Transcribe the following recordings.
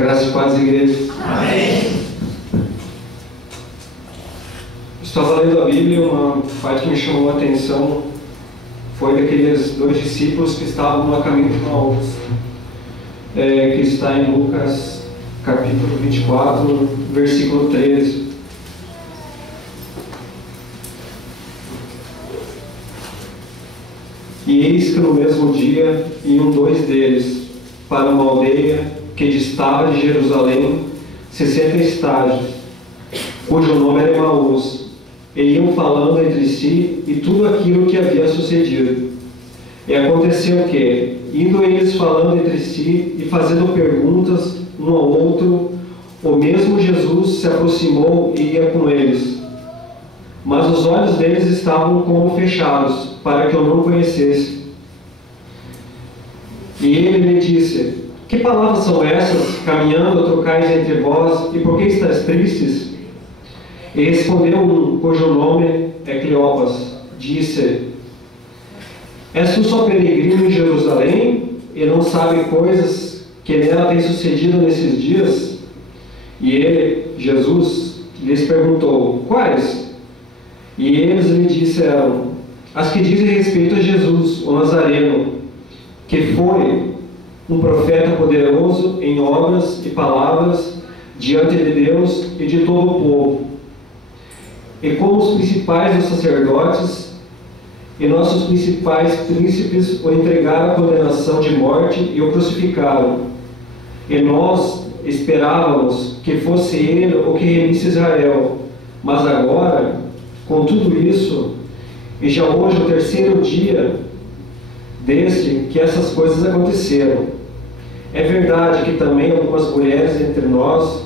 Graças e paz, igreja. Amém. Estava lendo a Bíblia, uma parte que me chamou a atenção foi daqueles dois discípulos que estavam no caminho de Emaús, que está em Lucas capítulo 24, versículo 13. E eis que no mesmo dia iam dois deles para uma aldeia que distava de Jerusalém 60 estádios, cujo nome era Emaús, e iam falando entre si e tudo aquilo que havia sucedido. E aconteceu que, indo eles falando entre si e fazendo perguntas um ao outro, o mesmo Jesus se aproximou e ia com eles. Mas os olhos deles estavam como fechados, para que eu não conhecesse. E ele lhe disse: que palavras são essas, caminhando trocais entre vós, e por que estáis tristes? E respondeu um, cujo nome é Cleopas, disse: és tu só peregrino em Jerusalém, e não sabe coisas que nela têm sucedido nesses dias? E ele, Jesus, lhes perguntou: quais? E eles lhe disseram: as que dizem respeito a Jesus, o Nazareno, que foi um profeta poderoso em obras e palavras diante de Deus e de todo o povo. E como os principais dos sacerdotes e nossos principais príncipes o entregaram à condenação de morte e o crucificaram. E nós esperávamos que fosse ele o que remisse Israel. Mas agora, com tudo isso, e já hoje o terceiro dia desde que essas coisas aconteceram, é verdade que também algumas mulheres entre nós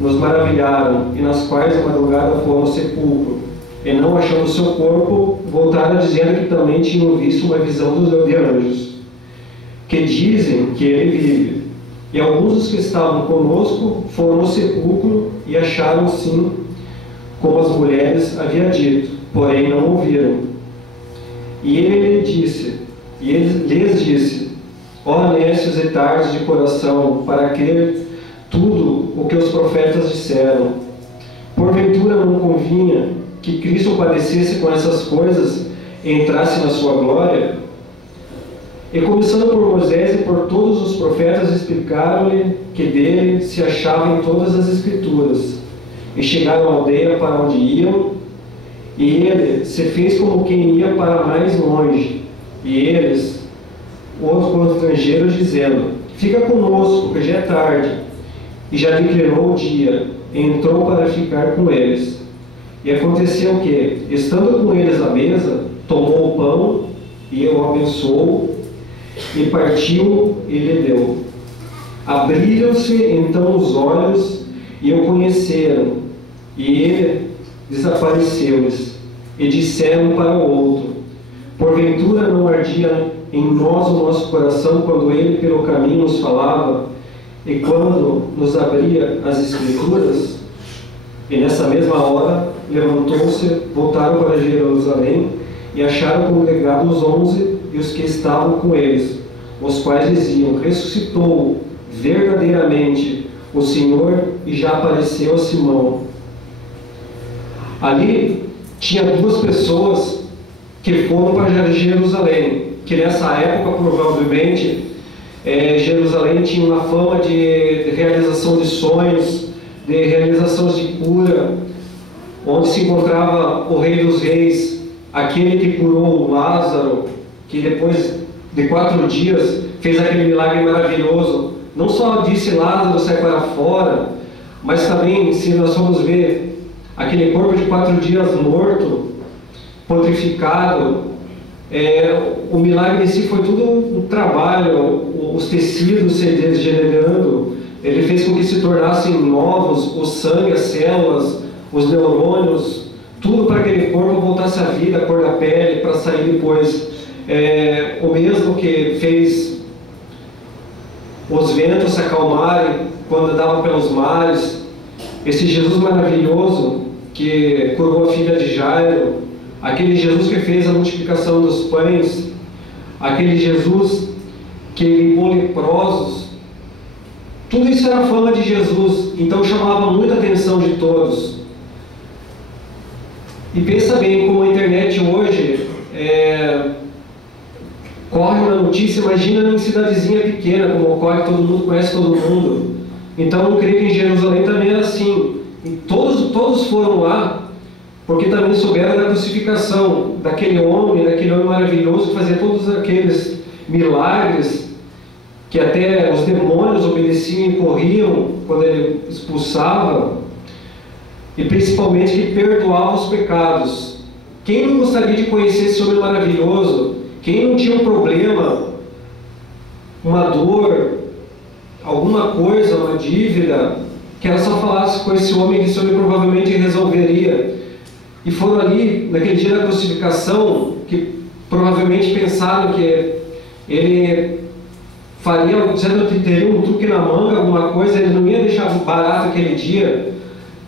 nos maravilharam, e nas quais a madrugada foram ao sepulcro, e não achando seu corpo, voltaram dizendo que também tinham visto uma visão de anjos, que dizem que ele vive. E alguns dos que estavam conosco foram ao sepulcro e acharam sim, como as mulheres haviam dito, porém não ouviram. E ele lhes disse: ó nécios e tardos de coração, para crer tudo o que os profetas disseram. Porventura não convinha que Cristo padecesse com essas coisas e entrasse na sua glória? E começando por Moisés e por todos os profetas, explicaram-lhe que dele se achavam em todas as Escrituras. E chegaram à aldeia para onde iam, e ele se fez como quem ia para mais longe. E eles os constrangeram, dizendo: fica conosco, que já é tarde. E já declinou o dia, e entrou para ficar com eles. E aconteceu que, estando com eles à mesa, tomou o pão, e o abençoou, e partiu e lhe deu. Abriram-se então os olhos, e o conheceram, e ele desapareceu-lhes, e disseram um para o outro: porventura não ardia em nós o nosso coração quando ele pelo caminho nos falava, e quando nos abria as Escrituras? E nessa mesma hora levantou-se, voltaram para Jerusalém, e acharam congregados os 11 e os que estavam com eles, os quais diziam: ressuscitou verdadeiramente o Senhor e já apareceu a Simão. Ali tinha duas pessoas que foram para Jerusalém, que nessa época provavelmente Jerusalém tinha uma fama de realização de sonhos, de realizações de cura, onde se encontrava o Rei dos Reis, aquele que curou Lázaro, que depois de 4 dias fez aquele milagre maravilhoso. Não só disse Lázaro sai para fora, mas também, se nós formos ver, aquele corpo de 4 dias morto, putrificado, o milagre em si foi tudo um trabalho, os tecidos se degenerando, ele fez com que se tornassem novos, o sangue, as células, os neurônios, tudo para aquele corpo voltasse à vida, a cor da pele, para sair depois. O mesmo que fez os ventos se acalmarem quando andavam pelos mares, esse Jesus maravilhoso que curou a filha de Jairo, aquele Jesus que fez a multiplicação dos pães, aquele Jesus que limpou leprosos, Tudo isso era a fama de Jesus, então chamava muita atenção de todos. E pensa bem, como a internet hoje corre uma notícia, imagina em cidadezinha pequena, como ocorre, todo mundo conhece todo mundo. Então eu creio que em Jerusalém também era assim. E todos foram lá, porque também souberam da crucificação daquele homem maravilhoso que fazia todos aqueles milagres, que até os demônios obedeciam e corriam quando ele expulsava, e principalmente que perdoava os pecados. Quem não gostaria de conhecer esse homem maravilhoso? Quem não tinha um problema, uma dor, alguma coisa, uma dívida, que ela só falasse com esse homem, que esse homem provavelmente resolveria? E foram ali, naquele dia da crucificação, que provavelmente pensaram que ele faria, dizendo que teria um truque na manga, alguma coisa, ele não ia deixar barato aquele dia,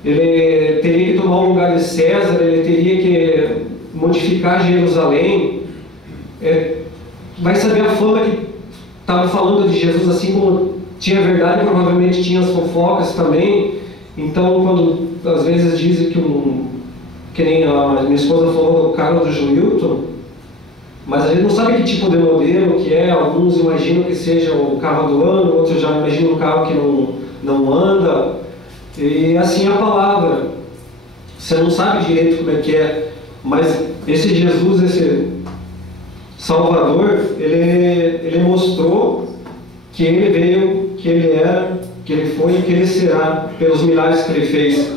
ele teria que tomar o lugar de César, ele teria que modificar Jerusalém. Vai saber a fama que estavam falando de Jesus, assim como tinha verdade, provavelmente tinha as fofocas também. Então, quando às vezes dizem que nem a minha esposa falou do carro do Joilton, mas a gente não sabe que tipo de modelo que é. Alguns imaginam que seja o carro do ano, outros já imaginam um carro que não anda. E assim é a palavra. Você não sabe direito como é que é, mas esse Jesus, esse Salvador, ele mostrou que ele veio, que ele era, que ele foi e que ele será, pelos milagres que ele fez.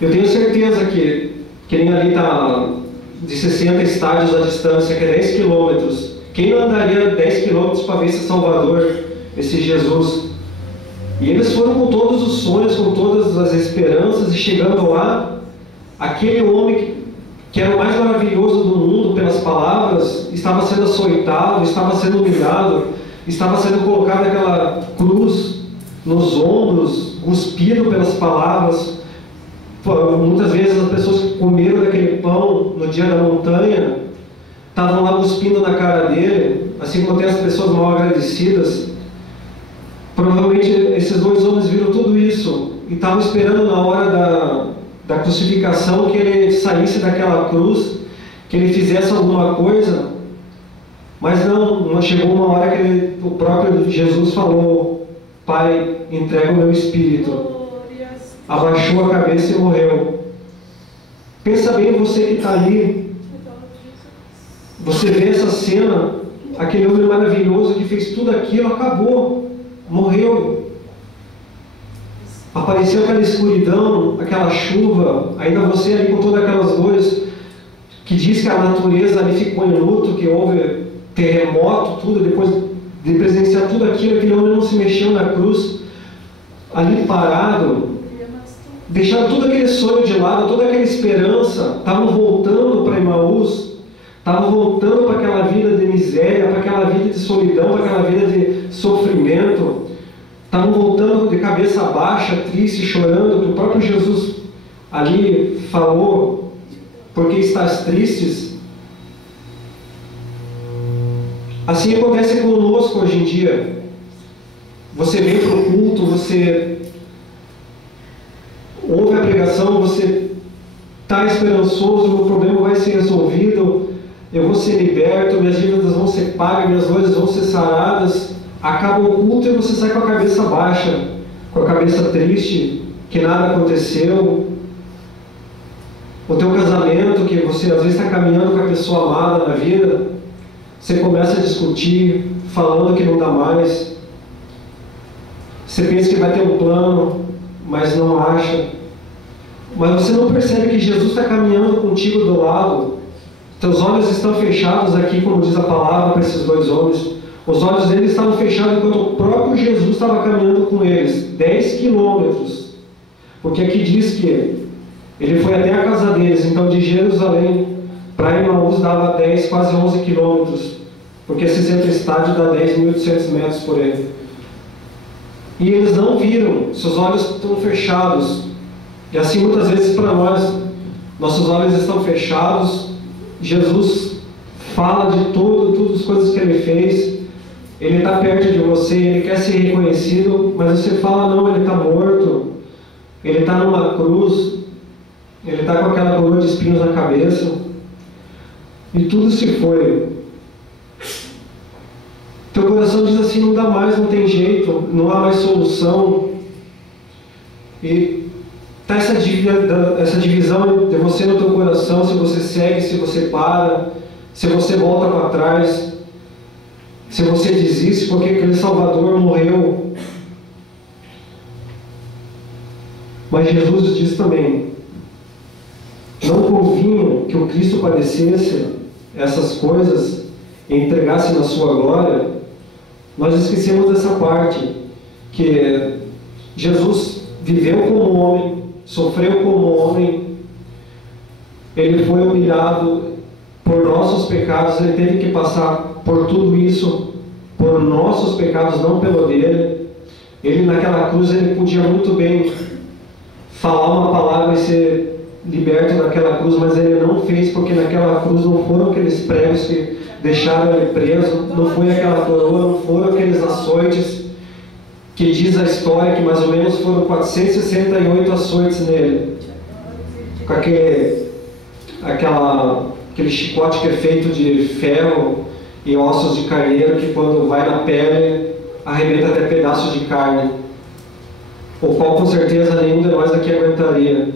Eu tenho certeza que nem ali está de 60 estádios a distância, que é 10 quilômetros. Quem não andaria 10 quilômetros para ver esse Salvador, esse Jesus? E eles foram com todos os sonhos, com todas as esperanças, e chegando lá, aquele homem que era o mais maravilhoso do mundo pelas palavras, estava sendo açoitado, estava sendo humilhado, estava sendo colocado aquela cruz nos ombros, cuspido pelas palavras. Muitas vezes as pessoas que comeram daquele pão no dia da montanha estavam lá cuspindo na cara dele, assim como tem as pessoas mal agradecidas. Provavelmente esses dois homens viram tudo isso e estavam esperando na hora da crucificação que ele saísse daquela cruz, que ele fizesse alguma coisa, mas não chegou uma hora que o próprio Jesus falou: Pai, entrega o meu espírito. Abaixou a cabeça e morreu. Pensa bem, você que está ali, você vê essa cena, aquele homem maravilhoso que fez tudo aquilo, acabou, morreu. Apareceu aquela escuridão, aquela chuva, ainda você ali com todas aquelas dores, que diz que a natureza ali ficou em luto, que houve terremoto, tudo, depois de presenciar tudo aquilo, aquele homem não se mexeu na cruz, ali parado. Deixaram todo aquele sonho de lado, toda aquela esperança, estavam voltando para Emaús, estavam voltando para aquela vida de miséria, para aquela vida de solidão, para aquela vida de sofrimento, estavam voltando de cabeça baixa, triste, chorando, que o próprio Jesus ali falou: porque estás tristes? Assim acontece conosco hoje em dia. Você vem para o culto, você ouve a pregação, você está esperançoso, meu problema vai ser resolvido, eu vou ser liberto, minhas dívidas vão ser pagas, minhas dores vão ser saradas. Acaba o culto e você sai com a cabeça baixa, com a cabeça triste, que nada aconteceu. O teu casamento, que você às vezes está caminhando com a pessoa amada na vida, você começa a discutir, falando que não dá mais. Você pensa que vai ter um plano, mas não acha. Mas você não percebe que Jesus está caminhando contigo do lado. Teus olhos estão fechados aqui, como diz a palavra para esses dois homens. Os olhos deles estavam fechados enquanto o próprio Jesus estava caminhando com eles, 10 quilômetros. Porque aqui diz que ele foi até a casa deles, então de Jerusalém para Emaús dava 10, quase 11 quilômetros, porque 60 estádios dá 10.800 metros por aí. E eles não viram, seus olhos estão fechados. E assim muitas vezes para nós, nossos olhos estão fechados. Jesus fala de todas as coisas que ele fez, ele está perto de você, ele quer ser reconhecido, mas você fala, não, ele está morto, ele está numa cruz, ele está com aquela coroa de espinhos na cabeça, e tudo se foi. Teu coração diz assim, não dá mais, não tem jeito, não há mais solução. E está essa divisão de você no teu coração, se você segue, se você para, se você volta para trás, se você desiste porque aquele Salvador morreu. Mas Jesus diz também, não convinha que o Cristo padecesse essas coisas e entregasse na sua glória. Nós esquecemos dessa parte, que Jesus viveu como homem, sofreu como homem, ele foi humilhado por nossos pecados, ele teve que passar por tudo isso, por nossos pecados, não pelo dele. Ele naquela cruz, ele podia muito bem falar uma palavra e ser liberto daquela cruz, mas ele não fez, porque naquela cruz não foram aqueles pregos que deixaram ele preso, não foi aquela coroa, não foram aqueles açoites, que diz a história que mais ou menos foram 468 açoites nele, com aquele chicote que é feito de ferro e ossos de carneiro, que quando vai na pele, arrebenta até pedaços de carne, o qual com certeza nenhum de nós aqui aguentaria.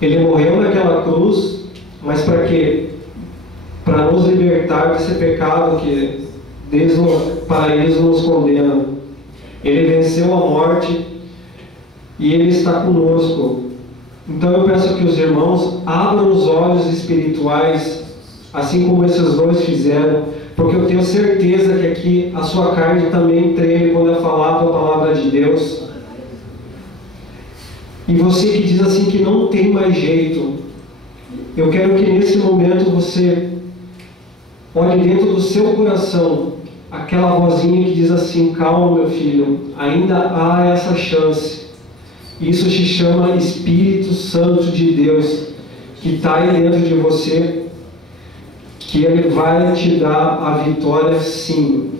Ele morreu naquela cruz, mas para quê? Para nos libertar desse pecado que desde o paraíso nos condena. Ele venceu a morte e Ele está conosco. Então eu peço que os irmãos abram os olhos espirituais, assim como esses dois fizeram, porque eu tenho certeza que aqui a sua carne também treme quando é falado a palavra de Deus. E você que diz assim que não tem mais jeito, eu quero que nesse momento você olhe dentro do seu coração aquela vozinha que diz assim, calma meu filho, ainda há essa chance. Isso se chama Espírito Santo de Deus, que está aí dentro de você, que Ele vai te dar a vitória sim.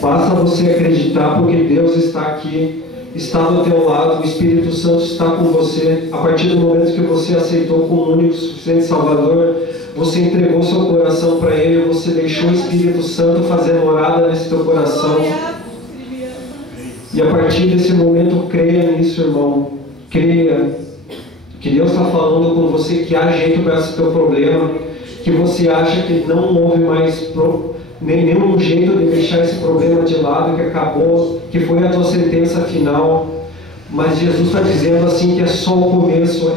Basta você acreditar, porque Deus está aqui, está do teu lado, o Espírito Santo está com você. A partir do momento que você aceitou como único e suficiente Salvador, você entregou seu coração para Ele, você deixou o Espírito Santo fazer morada nesse teu coração. E a partir desse momento, creia nisso, irmão. Creia que Deus está falando com você, que há jeito para esse teu problema, que você acha que não houve mais nenhum jeito de deixar esse problema de lado, que acabou, que foi a tua sentença final. Mas Jesus está dizendo assim que é só o começo,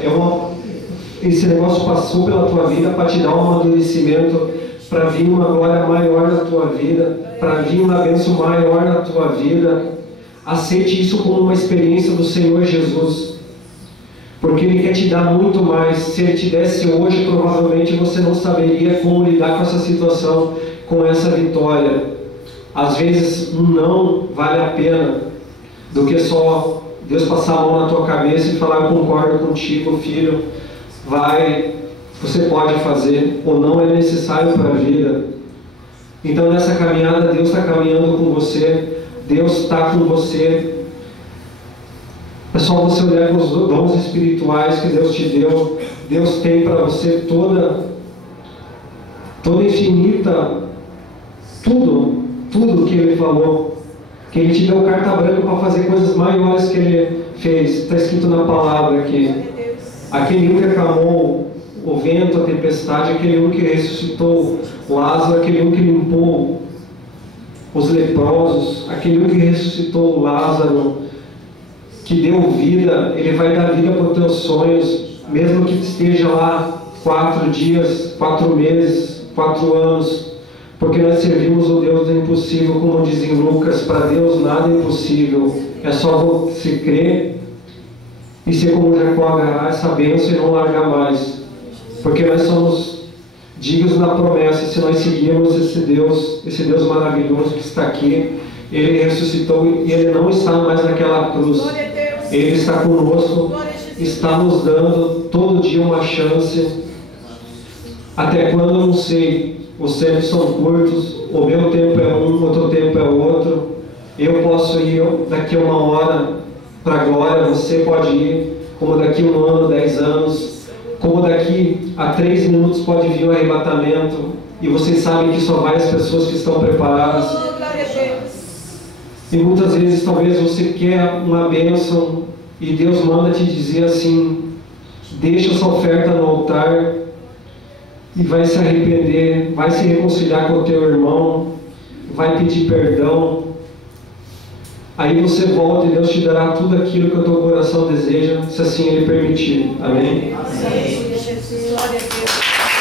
esse negócio passou pela tua vida para te dar um amadurecimento, para vir uma glória maior na tua vida, para vir uma bênção maior na tua vida. Aceite isso como uma experiência do Senhor Jesus, porque Ele quer te dar muito mais. Se Ele te desse hoje, provavelmente você não saberia como lidar com essa situação, com essa vitória. Às vezes um não vale a pena do que só Deus passar a mão na tua cabeça e falar, eu concordo contigo, filho, vai, você pode fazer, ou não é necessário para a vida. Então nessa caminhada Deus está caminhando com você, Deus está com você. É só você olhar para os dons espirituais que Deus te deu. Deus tem para você toda infinita, tudo que Ele falou, que Ele te deu carta branca para fazer coisas maiores que Ele fez. Está escrito na palavra aqui. Aquele um que acalmou o vento, a tempestade, aquele um que ressuscitou Lázaro, aquele um que limpou os leprosos, aquele um que ressuscitou Lázaro, que deu vida. Ele vai dar vida para os teus sonhos, mesmo que esteja lá 4 dias, 4 meses, 4 anos, porque nós servimos o Deus do impossível, como diz em Lucas. Para Deus nada é impossível, é só você crer e ser como Jacó, agarrar essa bênção e não largar mais, porque nós somos dignos da promessa. Se nós seguirmos esse Deus maravilhoso que está aqui, Ele ressuscitou e Ele não está mais naquela cruz, Ele está conosco, está nos dando todo dia uma chance. Até quando eu não sei, os tempos são curtos, o meu tempo é um, outro tempo é outro. Eu posso ir daqui a 1 hora para a glória, você pode ir, como daqui a 1 ano, 10 anos, como daqui a 3 minutos pode vir o arrebatamento, e vocês sabem que só vai as pessoas que estão preparadas. E muitas vezes talvez você quer uma bênção e Deus manda te dizer assim: deixa essa oferta no altar e vai se arrepender, vai se reconciliar com o teu irmão, vai pedir perdão. Aí você volta e Deus te dará tudo aquilo que o teu coração deseja, se assim Ele permitir. Amém? Amém. Glória a Deus.